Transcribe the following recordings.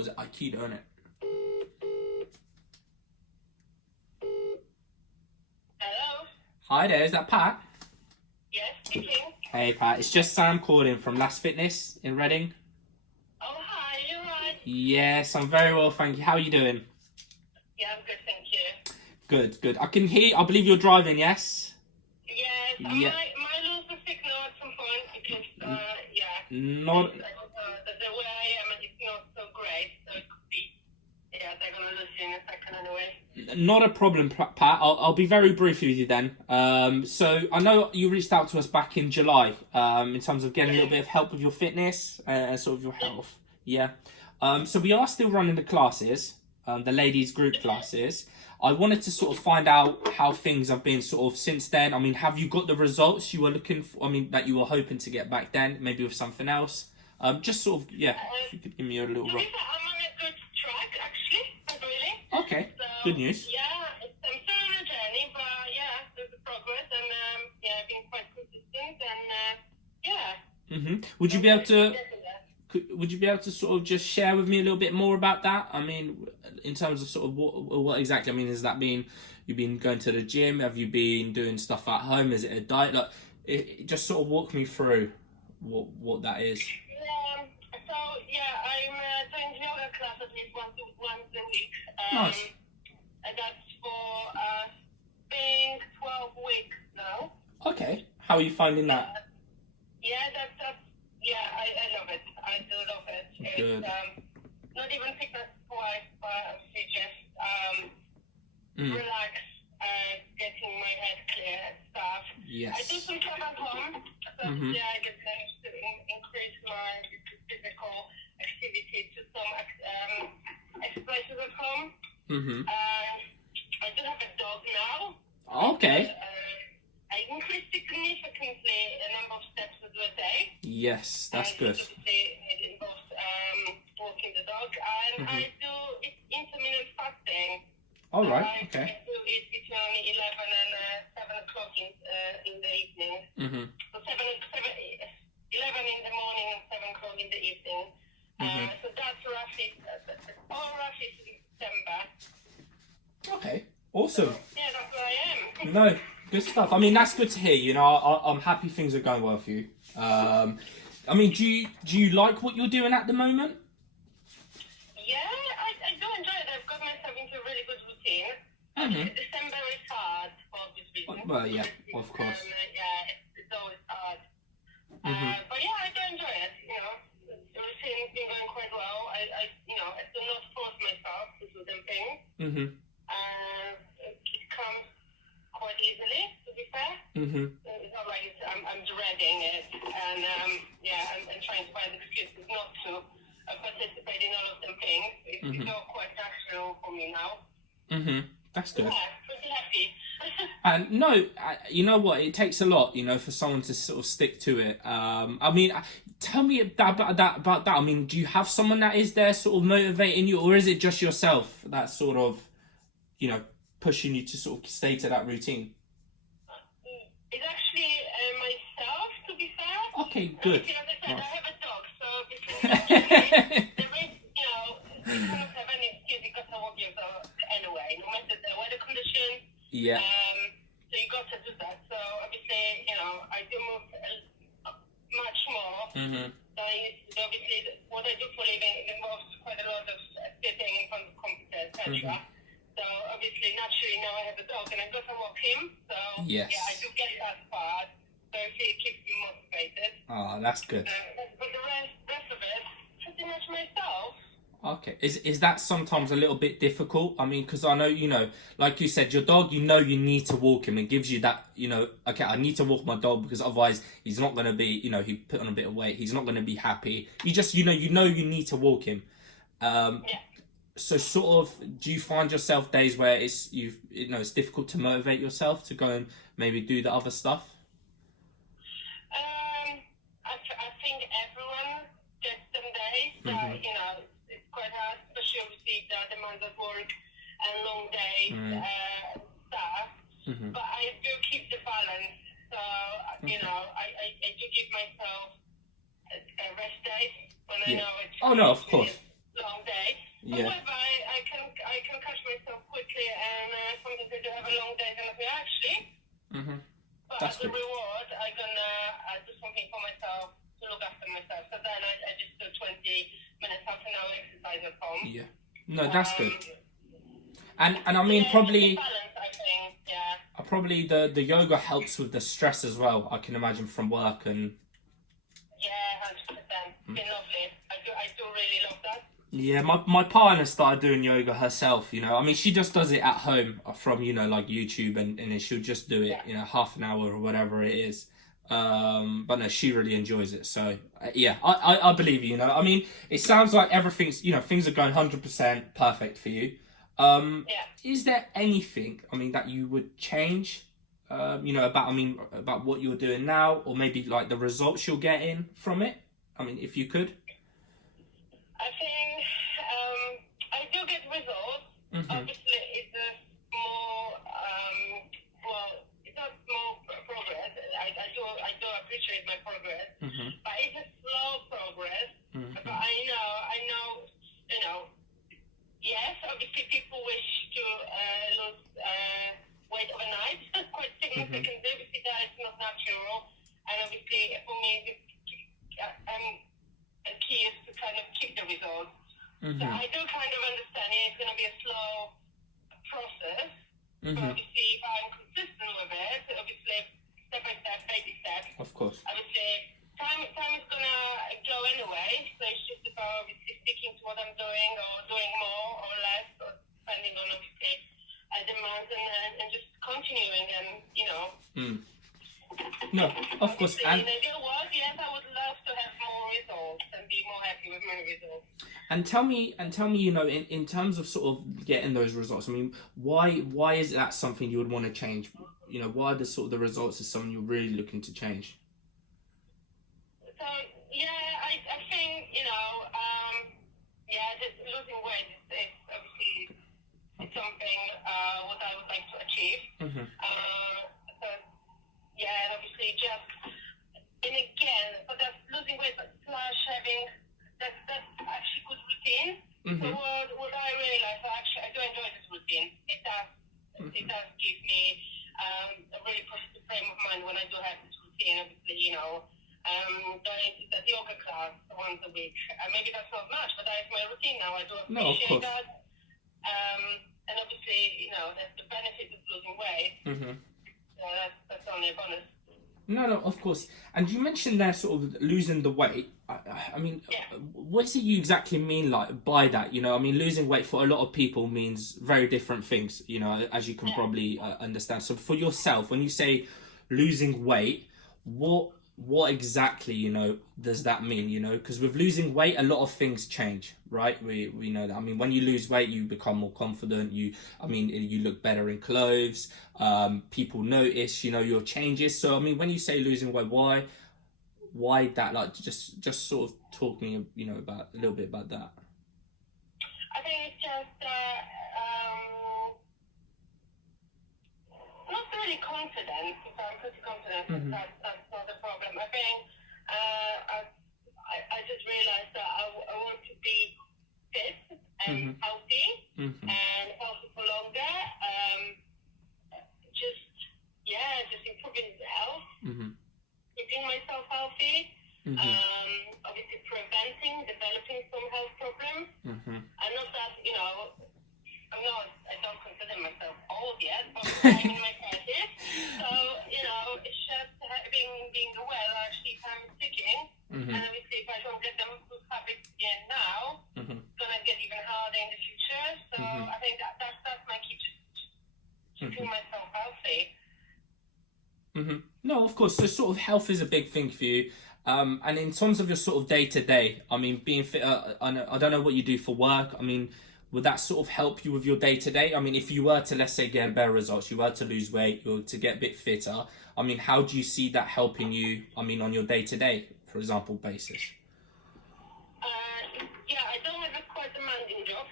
Or is it Aikido, isn't it? Hello? Hi there, is that Pat? Yes, speaking. Hey Pat, it's just Sam calling from Last Fitness in Reading. Oh, hi, you alright? Yes, I'm very well, thank you. How are you doing? Yeah, I'm good, thank you. Good, good. I can hear, I believe you're driving, yes? Yes, Yeah. my lose the signal at some point because, Not, the way I am, it's not so great, so it could be, they're gonna lose you in a second anyway. not a problem, Pat. I'll be very brief with you then. So I know you reached out to us back in July in terms of getting a little bit of help with your fitness and sort of your health. Yeah. So we are still running the classes, the ladies group classes. I wanted to sort of find out how things have been sort of since then. I mean, have you got the results you were looking for? I mean, that you were hoping to get back then, maybe with something else. Just sort of, if you could give me a little. To be fair, I'm on a good track, actually, really. Okay, So, good news. Yeah, I'm still on a journey, but there's a progress, and I've been quite consistent, and Would you be able to? Would you be able to sort of just share with me a little bit more about that? I mean, in terms of sort of what exactly? I mean, has that been you've been going to the gym? Have you been doing stuff at home? Is it a diet? Like, just sort of walk me through what that is. I'm doing yoga class at least once a week. Nice. And that's for being 12 weeks now. Okay. How are you finding that? I love it. I do love it. Good. It's not even fitness-wise, but it's just relax, getting my head clear and stuff. Yes. I do some stuff at home, so I get managed to increase my physical activity to some exercises at home. I do have a dog now. Okay. I increased significantly the number of steps I do a day. Yes, that's good. It involves walking the dog, and I do intermittent fasting. All right. Okay. I do it between 11 and 7 o'clock in the evening. So 11 in the morning and 7 o'clock in the evening. So that's roughly to December. Okay. Awesome. Yeah, that's where I am. No, good stuff. I mean, that's good to hear. You know, I'm happy things are going well for you. I mean, do you like what you're doing at the moment? Yeah, I do enjoy it. I've got myself into a really good routine. December is hard for obvious reasons. Well, yeah, of course. It's always hard. But yeah, I do enjoy it. You know, the routine's been going quite well. I do not force myself to do them things. It comes quite easily, to be fair. It's not like I'm dreading it, and I'm trying to find excuses not to participate in all of them things. It's all quite natural for me now. That's good. Yeah, pretty happy. And no, you know what? It takes a lot, you know, for someone to sort of stick to it. I mean, tell me about that. I mean, do you have someone that is there sort of motivating you, or is it just yourself that's sort of, you know, pushing you to sort of stay to that routine? It's actually myself, to be fair. Okay, good. As I said, I have a dog, so obviously there is, you don't have any excuse because I walk your dog anyway, no matter the weather conditions. Yeah. So you got to do that. So obviously, I do move much more. So obviously, what I do for a living involves quite a lot of sitting in front of computers, etc. So obviously, naturally, now I have a dog and I've got to walk him. So yes. I do get that part. So it keeps me motivated. Oh, that's good. But the rest of it, pretty much myself. Okay. Is that sometimes a little bit difficult? I mean, because I know, you know, like you said, your dog, you know you need to walk him. It gives you that, you know, okay, I need to walk my dog because otherwise he's not going to be, you know, he put on a bit of weight. He's not going to be happy. You just, you know you need to walk him. So sort of, do you find yourself days where it's it's difficult to motivate yourself to go and maybe do the other stuff? I think everyone gets them days that it's quite hard, especially obviously the demands of work and long days stuff. But I do keep the balance. So I do give myself a rest day when I know it's of course. a long day. Yeah. However, I can catch myself quickly, and sometimes I do have a long day, and I feel actually. But That's as a good. reward, I'm gonna do something for myself to look after myself. So then I just do 20 minutes, half an hour exercise at home. Yeah. No, that's good. And I mean, yeah, probably balance, I think. Yeah. probably the yoga helps with the stress as well. I can imagine from work and. Yeah, 100%. It's been lovely. I do really love that. Yeah, my partner started doing yoga herself, you know. I mean, she just does it at home from, you know, like YouTube, and then she'll just do it, you know, half an hour or whatever it is. But no, she really enjoys it. So, yeah, I believe you, you know. I mean, it sounds like everything's, you know, things are going 100% perfect for you. Is there anything, I mean, that you would change, you know, about what you're doing now, or maybe like the results you're getting from it? I mean, if you could. I think I do get results. Obviously, it's a small, it's not small progress. I do appreciate my progress, but it's a slow progress. But I know, you know. Yes, obviously, people wish to lose weight overnight, quite significantly. Obviously, that is not natural, and obviously, for me, the key is to kind of keep the results. So I do kind of understand it's going to be a slow process. But obviously, if I'm consistent with it, obviously, step by step, baby steps. Of course. Obviously, time is going to go anyway. So it's just about obviously sticking to what I'm doing, or doing more or less, or depending on obviously demands, and just continuing, and you know. No, of course. And in the ideal world, yes, I would love to have more results and be more happy with my results. And tell me, you know, in terms of sort of getting those results, I mean, why is that something you would want to change? You know, why are the sort of the results is something you're really looking to change? So yeah, I think, you know, just losing weight is obviously something what I would like to achieve. So yeah, and obviously just, and again, but that's losing weight slash having that's actually good routine. So what I realized, actually, I do enjoy this routine. It does give me a really positive frame of mind when I do have this routine. Obviously, you know, going to that yoga class once a week. Maybe that's not much, but that is my routine now. I do appreciate that. And obviously, you know, that's the benefit of losing weight. So that's only a bonus. No, of course. And you mentioned there sort of losing the weight. I mean, what does you exactly mean like by that? You know, I mean, losing weight for a lot of people means very different things, you know, as you can probably understand. So for yourself, when you say losing weight, what exactly, you know, does that mean? You know, because with losing weight, a lot of things change, right? We know that. I mean, when you lose weight, you become more confident. You look better in clothes. People notice, you know, your changes. So I mean, when you say losing weight, why that? Like, just sort of talk me, you know, about a little bit about that. I think it's just not really confident. Because I'm pretty confident. That's not the problem. I think I just realized that I want to be fit and healthy and healthy for longer. Just improving health, keeping myself healthy. Obviously preventing developing some health problems. And not that, you know, I don't consider myself old yet, but I'm in my 30s. So, you know, it's just being aware that actually time is ticking. And obviously if I don't get them good habits again now, it's going to get even harder in the future. So I think that's my key, just keeping myself healthy. No, of course. So sort of health is a big thing for you. And in terms of your sort of day-to-day, I mean, being fit, I don't know what you do for work. I mean, would that sort of help you with your day-to-day? I mean, if you were to, let's say, get better results, you were to lose weight, or to get a bit fitter, I mean, how do you see that helping you, I mean, on your day-to-day, for example, basis? Yeah, I don't have a quite demanding job.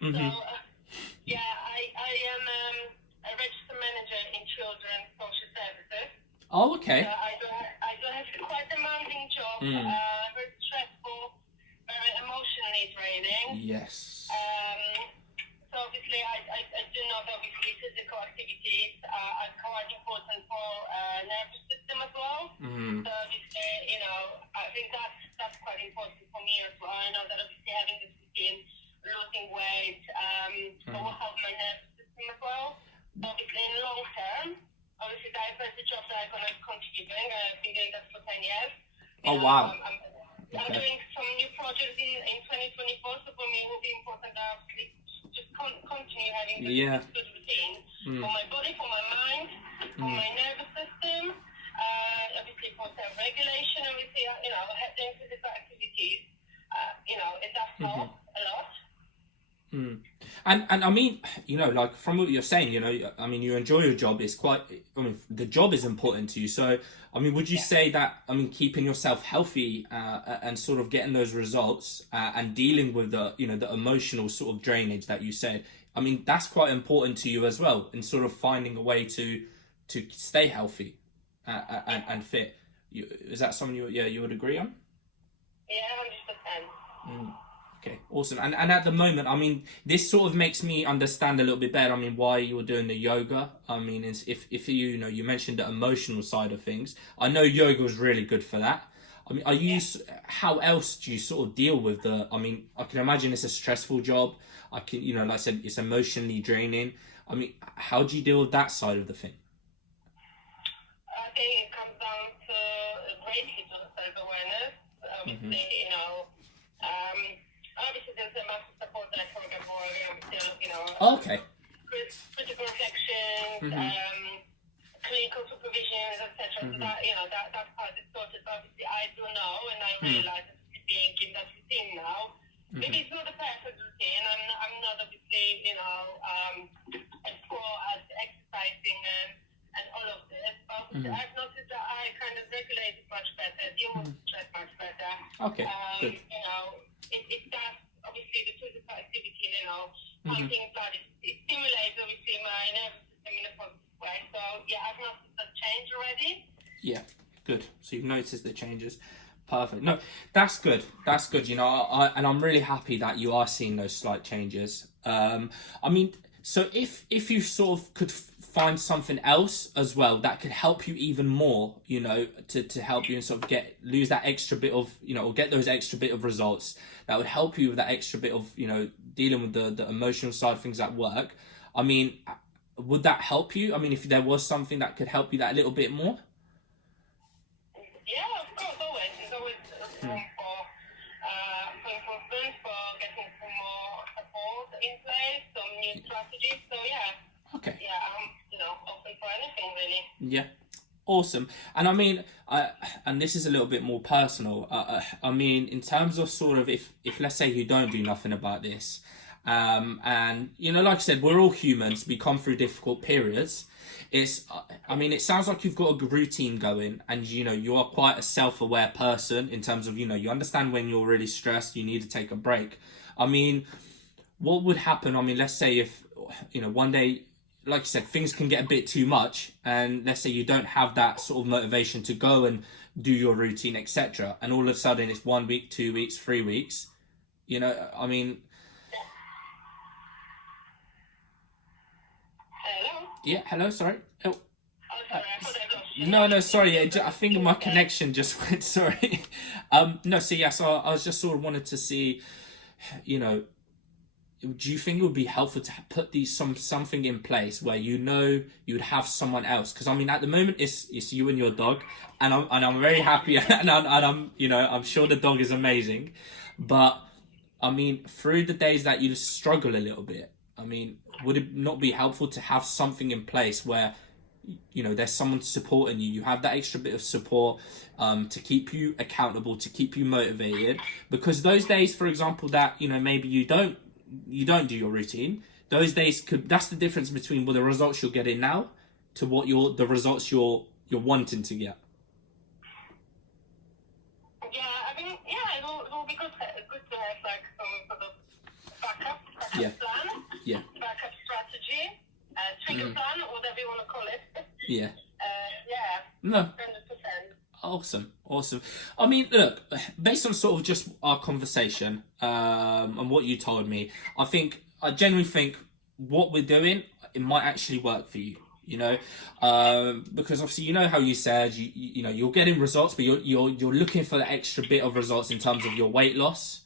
So, I am a registered manager in children's social services. Oh, okay. I do have a quite demanding job, very stressful, very emotionally draining. Yes. obviously, I do know that obviously physical activities are quite important for nervous system as well. So obviously, I think that's quite important for me as well. I know that obviously having this routine, losing weight, will help my nervous system as well. Obviously, in long term, obviously that is the job that I'm going to continue doing. I've been doing that for 10 years. Oh, wow. I'm doing some new projects in 2024, so for me it will be important that I just continue having this good routine for my body, for my mind, for my nervous system, obviously for self-regulation, obviously, doing physical activities, it does help a lot. And I mean, like from what you're saying, I mean, you enjoy your job. The job is important to you. So, I mean, would you say that, I mean, keeping yourself healthy and sort of getting those results and dealing with the emotional sort of drainage that you said, I mean, that's quite important to you as well, in sort of finding a way to stay healthy and fit. Is that something you would agree on? Yeah, 100%. Okay, awesome. And at the moment, I mean, this sort of makes me understand a little bit better. I mean, why you were doing the yoga. I mean, if you mentioned the emotional side of things. I know yoga was really good for that. I mean, how else do you sort of deal with I mean, I can imagine it's a stressful job. Like I said, it's emotionally draining. I mean, how do you deal with that side of the thing? I think it comes down to greatly to self-awareness. Obviously, obviously there's a massive support that I can get for, Okay. critical reflections, clinical supervisions, etc. So that part is sorted. But obviously I do know and I realize that being in that routine now, maybe it's not a perfect routine. I'm not obviously, as poor as exercising and all of this, but I've noticed that I kind of regulate it much better, deal with stress much better. Okay, good. It does, obviously, the physical activity, pumping blood, it stimulates, obviously, my nervous system in a positive way. So, yeah, I've noticed that change already. Yeah, good. So you've noticed the changes. Perfect. No, that's good. That's good. And I'm really happy that you are seeing those slight changes. I mean, so if you sort of could find something else as well that could help you even more, to help you and sort of lose that extra bit of, or get those extra bit of results that would help you with that extra bit of, dealing with the emotional side of things at work. I mean, would that help you? I mean, if there was something that could help you that little bit more? Yeah, of course, always. There's always room for improvement, for getting some more support in place, some new strategies. So, yeah. Okay. Yeah, I'm, open for anything, really. Yeah. Awesome. And I mean, and this is a little bit more personal. I mean, in terms of sort of if let's say you don't do nothing about this, and like I said, we're all humans. We come through difficult periods. I mean, it sounds like you've got a good routine going, and you are quite a self-aware person in terms of you understand when you're really stressed, you need to take a break. I mean, what would happen? I mean, let's say if one day, like you said, things can get a bit too much, and let's say you don't have that sort of motivation to go and do your routine, etc. And all of a sudden it's 1 week, 2 weeks, 3 weeks. I mean. Hello? Yeah, hello, sorry. Oh, sorry, I thought I lost you. No, sorry. I think my connection just went, sorry. No, so yeah, so I was just sort of wanted to see, do you think it would be helpful to put something in place where you would have someone else? Because I mean, at the moment it's you and your dog, and I'm very happy, and I'm sure the dog is amazing, but I mean, through the days that you struggle a little bit, I mean, would it not be helpful to have something in place where there's someone supporting you? You have that extra bit of support to keep you accountable, to keep you motivated, because those days, for example, that maybe you don't do your routine, those days that's the difference between the results you're getting now to the results you're wanting to get. Yeah, I mean, it will be good to have like some sort of backup plan, backup strategy, trigger plan, whatever you want to call it. Yeah. No. 100%. Awesome. I mean, look, based on sort of just our conversation and what you told me, I genuinely think what we're doing, it might actually work for you. You know, because obviously you know how you said you know you're getting results, but you're looking for the extra bit of results in terms of your weight loss.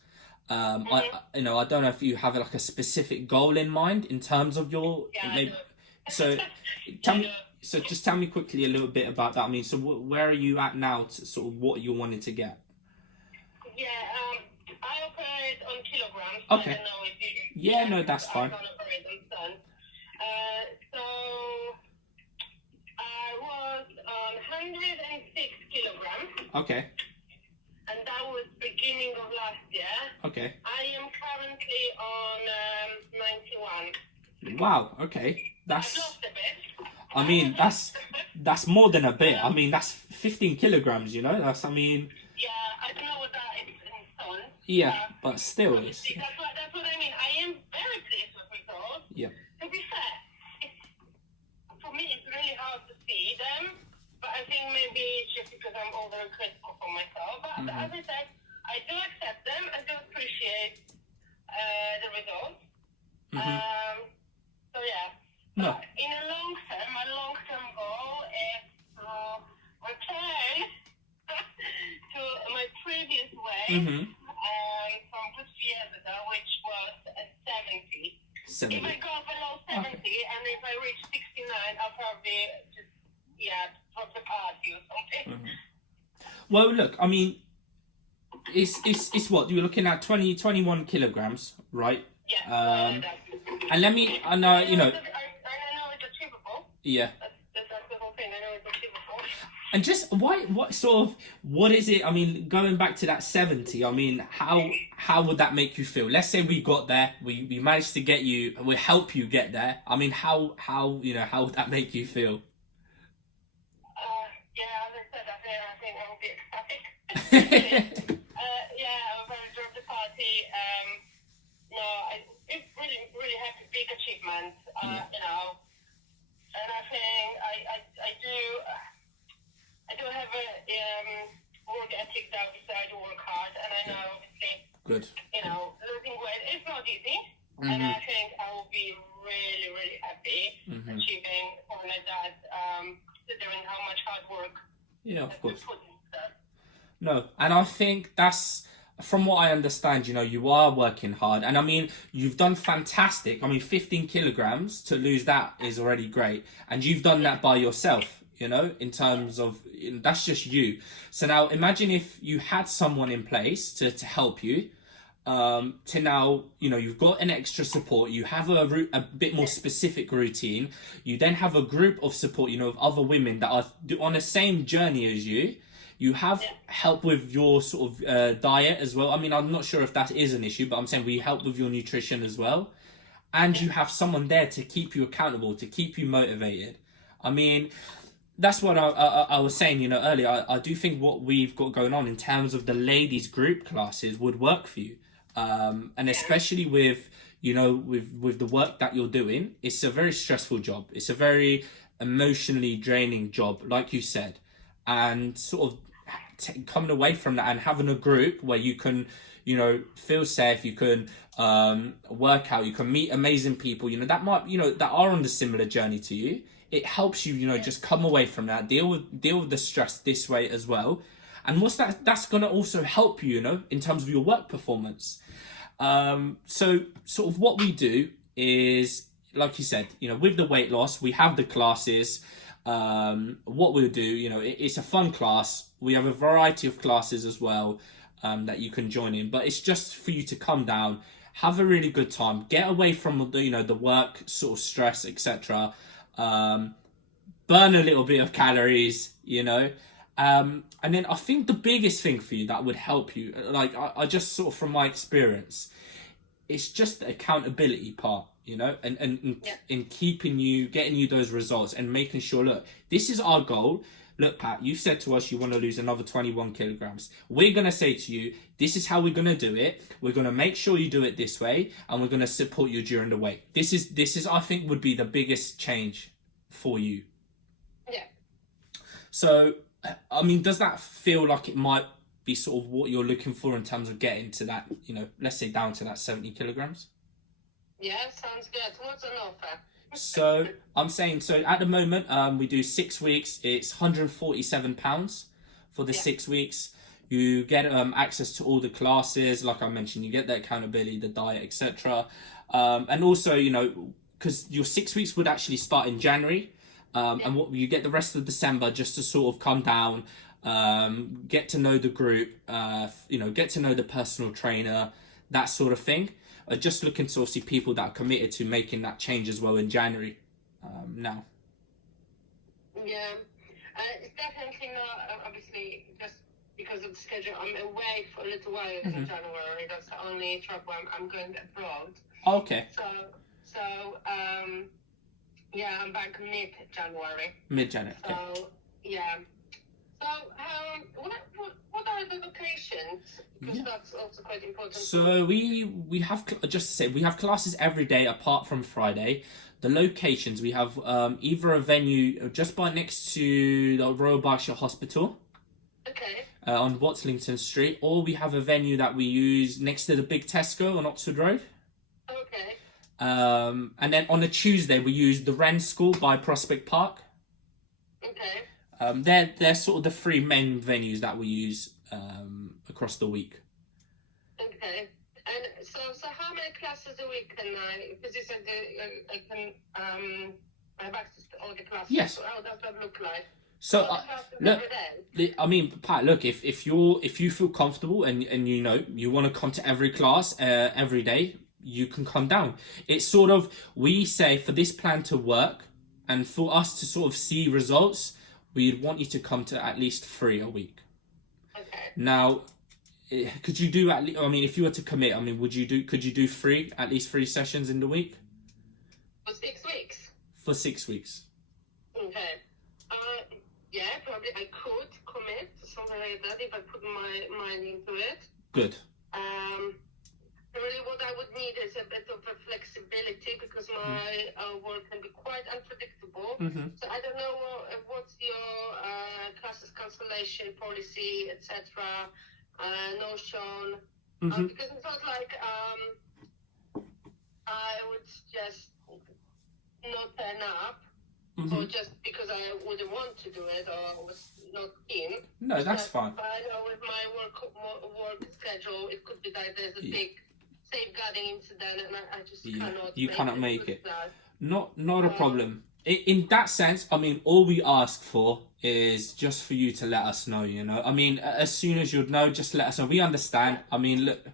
I I don't know if you have like a specific goal in mind in terms of your Yeah, I maybe. do. So tell me. So just tell me quickly a little bit about that. I mean, so where are you at now? To sort of what you're wanting to get. Yeah, I operate on kilograms. I Okay. don't know if you. Yeah. No, that's I fine. don't operate on tons. So I was on 106 kilograms, Okay. and that was beginning of last year. Okay. I am currently on 91. Wow. Okay. I've lost a bit. I mean, that's more than a bit. I mean, that's 15 kilograms. You know, that's. I mean. Yeah, I don't know what that is in tons. Yeah, but still, it's. That's what I mean. I am very pleased with results. Yeah. To be fair, for me, it's really hard to see them, but I think maybe it's just because I'm overly critical for myself. But as I said, I do accept them. I do appreciate the results. So yeah. No. But in a my long-term goal is to return to my previous weight from good years ago, which was 70. 70. If I go below 70 and if I reach 69, I'll probably just, drop the party or something. Well, look, I mean, it's what you're looking at 21 kilograms, right? Yeah. And let me, I know, you know, I know it's achievable. yeah. That's the whole thing. I know it's achievable. And just what is it? I mean, going back to that 70, I mean, how would that make you feel? Let's say we got there, we managed to get you, we help you get there. I mean, how would that make you feel? As I said, I think I will be ecstatic. I'm going to drop the party. It's really, really happy, big achievement, you know. And I think I do have a work ethic that I do work hard, and I know obviously, Good. you know, losing weight is not easy, and I think I will be really, really happy achieving something like that, considering how much hard work. Yeah, of course. Put into that. No, and I think that's, from what I understand, you know, you are working hard. And I mean, you've done fantastic. I mean, 15 kilograms, to lose that is already great. And you've done that by yourself, you know, in terms of, that's just you. So now imagine if you had someone in place to help you, to now, you know, you've got an extra support, you have a bit more specific routine, you then have a group of support, you know, of other women that are on the same journey as you. You have help with your sort of diet as well. I mean, I'm not sure if that is an issue, but I'm saying we help with your nutrition as well. And you have someone there to keep you accountable, to keep you motivated. I mean, that's what I was saying, you know, earlier. I do think what we've got going on in terms of the ladies group classes would work for you. And especially with, you know, with the work that you're doing, it's a very stressful job. It's a very emotionally draining job, like you said. And sort of coming away from that and having a group where you can, you know, feel safe, you can work out, you can meet amazing people, you know, that might, you know, that are on the similar journey to you. It helps you, you know, just come away from that, deal with the stress this way as well. And that's going to also help you, you know, in terms of your work performance. So sort of what we do is, like you said, you know, with the weight loss, we have the classes. What we'll do, you know, it's a fun class. We have a variety of classes as well, that you can join in, but it's just for you to come down, have a really good time, get away from the, you know, the work sort of stress, etc. Burn a little bit of calories, you know. And then I think the biggest thing for you that would help you, like I just sort of from my experience, it's just the accountability part, you know, and in keeping you, getting you those results and making sure, look, this is our goal. Look, Pat, you've said to us you want to lose another 21 kilograms. We're going to say to you, this is how we're going to do it. We're going to make sure you do it this way, and we're going to support you during the weight. This is I think would be the biggest change for you. Yeah. So, I mean, does that feel like it might be sort of what you're looking for in terms of getting to that, you know, let's say down to that 70 kilograms? Yeah, sounds good. What's an offer? So I'm saying, so at the moment, we do 6 weeks. It's £147 for the Yeah. 6 weeks. You get access to all the classes, like I mentioned. You get the accountability, the diet, etc. And also, because your 6 weeks would actually start in January, and what you get the rest of December just to sort of come down, get to know the group, get to know the personal trainer, that sort of thing. Just looking to obviously people that are committed to making that change as well in January now. Yeah, it's definitely not, obviously, just because of the schedule. I'm away for a little while in January. That's the only trouble. I'm going abroad. Okay. Yeah, I'm back mid-January. Mid-January. Okay. So, yeah. So, what are the locations? Because that's also quite important. So we have, just to say, we have classes every day apart from Friday. The locations, we have either a venue just by next to the Royal Berkshire Hospital. Okay. On Watslington Street, or we have a venue that we use next to the big Tesco on Oxford Road. Okay. And then on a Tuesday we use the Wren School by Prospect Park. Okay. They're sort of the three main venues that we use across the week. Okay. And so how many classes a week can I? Because you said I can have access to all the classes. Yes. So how does that look like? So look, I mean, Pat, look, if you feel comfortable and you want to come to every class every day, you can come down. It's sort of, we say for this plan to work and for us to sort of see results, we'd want you to come to at least 3 a week. Okay. Now, could you do if you were to commit, could you do at least 3 sessions in the week? For 6 weeks? For 6 weeks. Okay. Yeah, probably I could commit to something like that if I put my mind into it. Good. Really what I would need is a bit of a flexibility because my work can be quite unpredictable. So I don't know what's your classes cancellation policy, etc. Notion. Because it's not like I would just not turn up. Or just because I wouldn't want to do it or was not keen. No, that's fine. But I know with my work schedule, it could be that there's a big safeguarding incident and I just cannot. You cannot make it. Not a problem. In that sense, all we ask for is just for you to let us know, as soon as you'd know, just let us know. We understand. Look,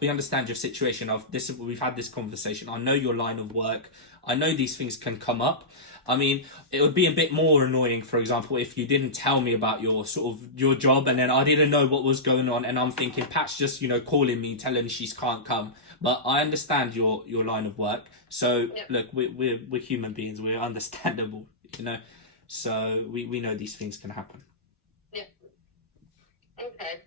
we understand your situation of this. We've had this conversation. I know your line of work. I know these things can come up. It would be a bit more annoying, for example, if you didn't tell me about your job and then I didn't know what was going on and I'm thinking Pat's just, calling me, telling she can't come. But I understand your line of work. So look, we're human beings. We're understandable, So we know these things can happen. Yeah. Okay.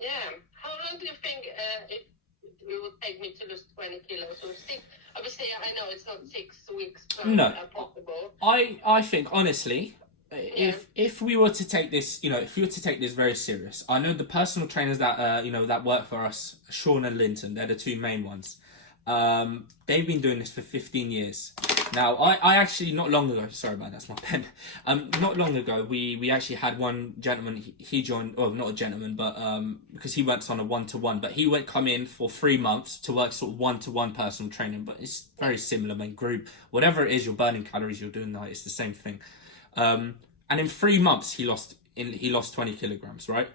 Yeah. How long do you think it would take me to lose 20 kilos? Or 6? Obviously, I know it's not 6 weeks. No. Possible. I think honestly, if we were to take this, very serious, I know the personal trainers that that work for us, Sean and Linton, they're the 2 main ones. They've been doing this for 15 years. Now, I actually, not long ago, sorry about that, that's my pen. Not long ago, we actually had one gentleman, he joined, oh, not a gentleman, but because he works on a 1-to-1, but he went come in for 3 months to work sort of 1-to-1 personal training, but it's very similar, group. Whatever it is, you're burning calories, you're doing that, it's the same thing. And in 3 months, he lost 20 kilograms, right?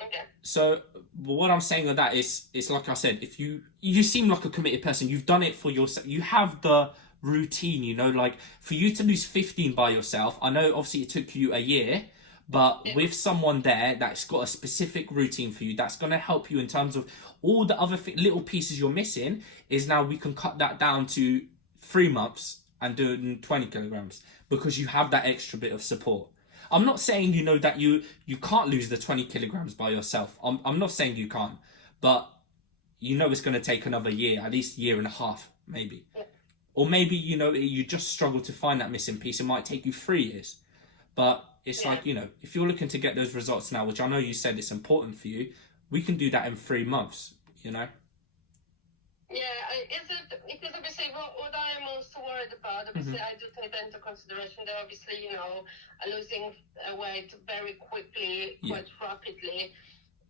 Okay. So what I'm saying with that is, it's like I said, if you seem like a committed person, you've done it for yourself, you have the routine, like for you to lose 15 by yourself, I know obviously it took you a year, but with someone there that's got a specific routine for you, that's going to help you in terms of all the other little pieces you're missing, is now we can cut that down to 3 months and do it in 20 kilograms because you have that extra bit of support. I'm not saying, that you can't lose the 20 kilograms by yourself. I'm not saying you can't, but it's going to take another year, at least 1.5 years, maybe. Or maybe, you just struggle to find that missing piece. It might take you 3 years. But it's like, if you're looking to get those results now, which I know you said it's important for you, we can do that in 3 months, you know? Yeah, is it, because obviously what I am most worried about, obviously I do take that into consideration that obviously, losing weight very quickly, quite rapidly.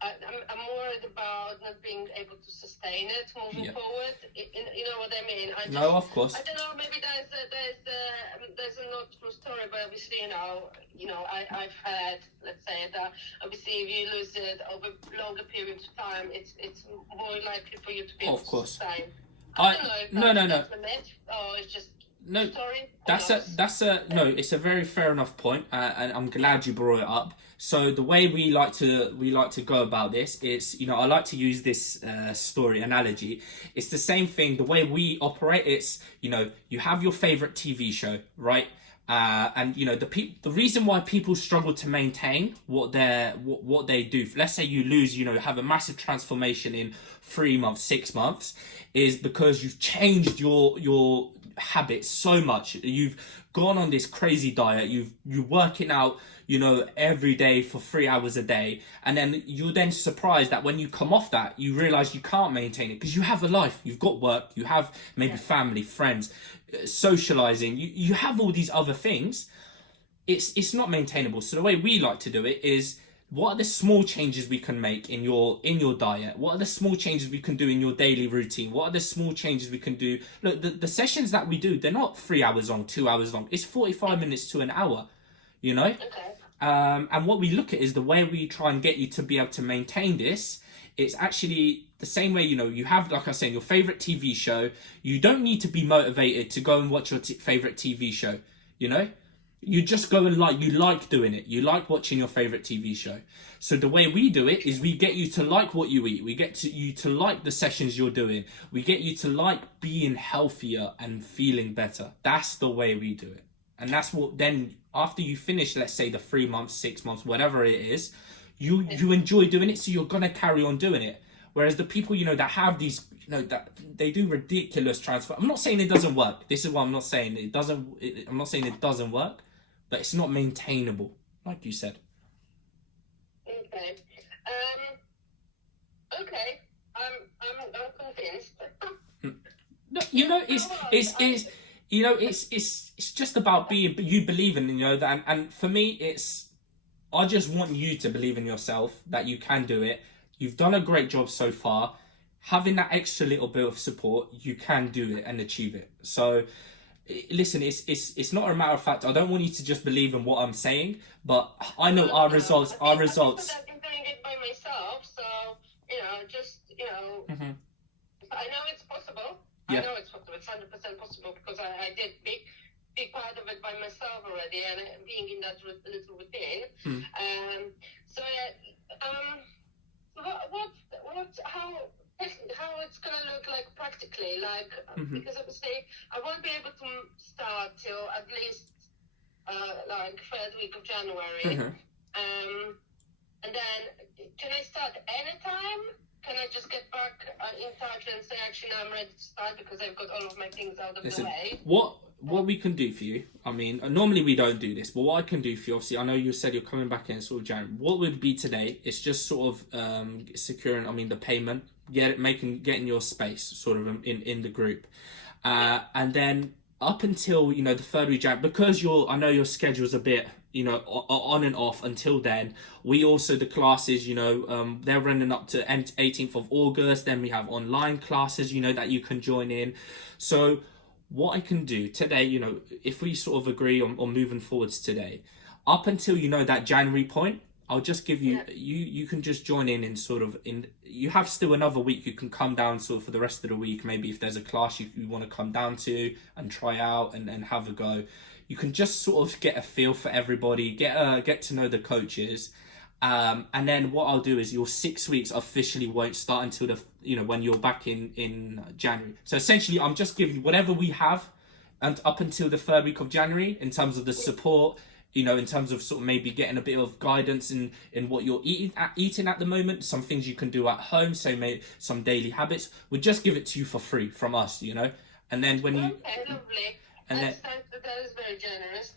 I'm worried about not being able to sustain it moving forward. You know what I mean? No, of course. I don't know. Maybe there's a not true story, but obviously, I've heard, let's say that obviously if you lose it over longer periods of time, it's more likely for you to be able to sustain. I don't know if that's a myth or it's just no. Story. No. It's a very fair enough point, and I'm glad you brought it up. So the way we like to go about this is, I like to use this story analogy. It's the same thing. The way we operate, it's you have your favorite TV show, right? And the reason why people struggle to maintain what they do. Let's say you lose, have a massive transformation in 3 months, 6 months, is because you've changed your habits so much. You've gone on this crazy diet. You're working out, every day for 3 hours a day, and then you're then surprised that when you come off that, you realize you can't maintain it because you have a life. You've got work. You have maybe family, friends, socializing. You have all these other things. It's not maintainable. So the way we like to do it is, what are the small changes we can make in your diet? What are the small changes we can do in your daily routine? What are the small changes we can do? Look, the sessions that we do, they're not 3 hours long, 2 hours long. It's 45 minutes to an hour, Okay. And what we look at is the way we try and get you to be able to maintain this. It's actually the same way, you have, like I was saying, your favorite TV show. You don't need to be motivated to go and watch your favorite TV show, You just go and you like doing it. You like watching your favorite TV show. So the way we do it is we get you to like what you eat. We get you to like the sessions you're doing. We get you to like being healthier and feeling better. That's the way we do it. And that's what then, after you finish, let's say the 3 months, 6 months, whatever it is, you enjoy doing it, so you're going to carry on doing it. Whereas the people, that have these, that they do ridiculous transfer. I'm not saying it doesn't work. This is what I'm not saying. I'm not saying it doesn't work. But it's not maintainable, like you said. Okay. Okay. I'm convinced. No, it's just about you believing, that, and for me, I just want you to believe in yourself that you can do it. You've done a great job so far. Having that extra little bit of support, you can do it and achieve it. So, listen, it's not a matter of fact. I don't want you to just believe in what I'm saying, but I know our results. I've been doing it by myself, so I know it's possible. Yeah. I know it's possible. It's 100% possible because I did big part of it by myself already, and being in that little routine. How it's gonna look like practically, because obviously I won't be able to start till at least third week of January. And then can I start anytime? Can I just get back in touch and say, actually, I'm ready to start because I've got all of my things out of the way? What we can do for you, I mean, normally we don't do this, but what I can do for you, obviously, I know you said you're coming back in sort of January. What would be today is just sort of securing, the payment, getting your space sort of in the group. And then up until, the third week January, because I know your schedule's a bit, on and off until then. We also, the classes, they're running up to 18th of August. Then we have online classes, that you can join in. So what I can do today, if we sort of agree on moving forwards today, up until, that January point, I'll just give you, you can just join in sort of, you have still another week. You can come down sort of for the rest of the week. Maybe if there's a class you want to come down to and try out and have a go. You can just sort of get a feel for everybody, get to know the coaches. And then what I'll do is your 6 weeks officially won't start until when you're back in January. So essentially, I'm just giving whatever we have and up until the third week of January in terms of the support, in terms of sort of maybe getting a bit of guidance in what you're eating at the moment, some things you can do at home, so maybe some daily habits. We'll just give it to you for free from us, and then when you... Okay, lovely. That is very generous.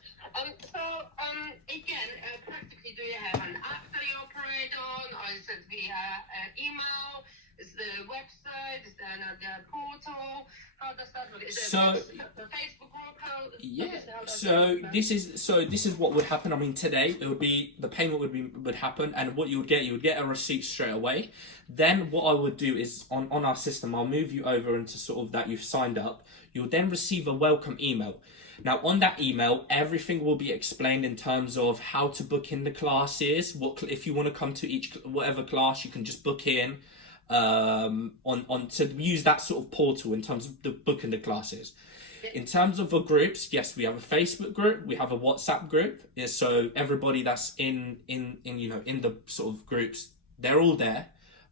Again, practically, do you have an app that you operate on, or is Is it via email? Is the website? Is there another portal? How does that work? Is So, the Facebook group? This is what would happen. I mean, today it would be the payment would happen, and what you would get a receipt straight away. Then what I would do is on our system, I'll move you over into sort of that you've signed up. You'll then receive a welcome email. Now, on that email, everything will be explained in terms of how to book in the classes. If you want to come to whatever class, you can just book in. To use that sort of portal in terms of the booking the classes. In terms of the groups, yes, we have a Facebook group, we have a WhatsApp group. So everybody that's in the sort of groups, they're all there.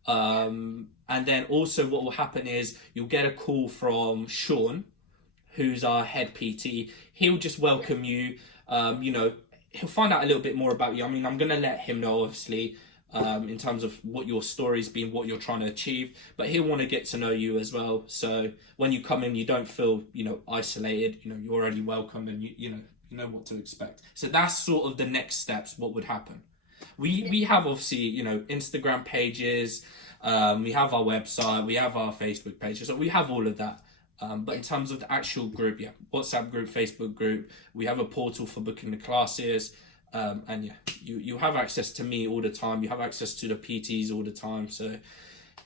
And then also what will happen is you'll get a call from Sean, who's our head PT. He'll just welcome you. He'll find out a little bit more about you. I mean, I'm gonna let him know, obviously, in terms of what your story's been, what you're trying to achieve, but he'll want to get to know you as well. So when you come in, you don't feel, isolated. You're already welcome, and you know what to expect. So that's sort of the next steps. What would happen? We have obviously Instagram pages, we have our website, we have our Facebook pages, so we have all of that. But in terms of the actual group, WhatsApp group, Facebook group, we have a portal for booking the classes. And you have access to me all the time. You have access to the PTs all the time. So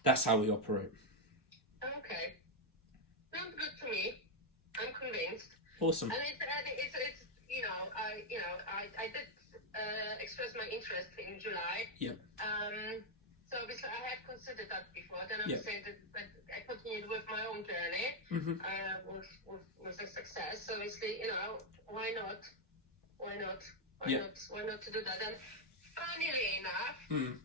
that's how we operate. Okay, sounds good to me. I'm convinced. Awesome. And it's I did express my interest in July. Yeah. So obviously I had considered that before. Then I'm saying that I continued with my own journey. With a success. So obviously, why not? Why not to do that? And funnily enough,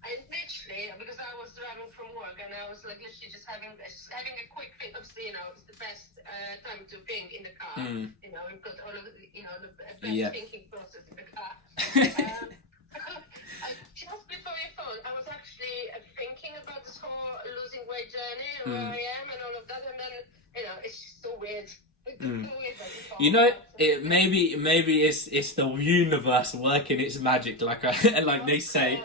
I literally, because I was driving from work and I was like literally just having a quick think. Obviously, it's the best time to think in the car. We've got all of the best thinking process in the car. Just before your phone, I was actually thinking about this whole losing weight journey and where I am and all of that, and then it's just so weird. Maybe it's the universe working its magic, like they say.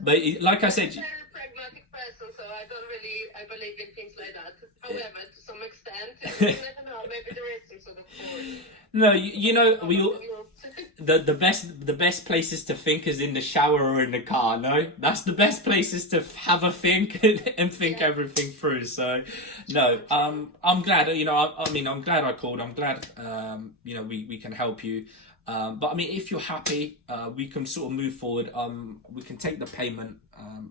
But like I said, I'm a very pragmatic person, so I believe in things like that. However, to some extent, you never know. Maybe there is some sort of force. No, the best places to think is in the shower or in the car. No, that's the best places to have a think and think everything through. So, no, I'm glad. I'm glad I called. I'm glad we can help you. But I mean, if you're happy, we can sort of move forward. We can take the payment,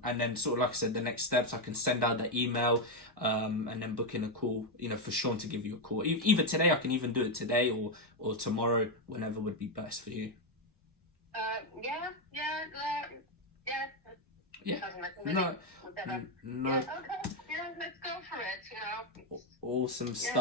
and then sort of like I said, the next steps. I can send out the email, and then book in a call. For Sean to give you a call. Either today, I can even do it today, or tomorrow, whenever would be best for you. Yeah. No. Yeah, okay. Yeah, let's go for it. Awesome stuff.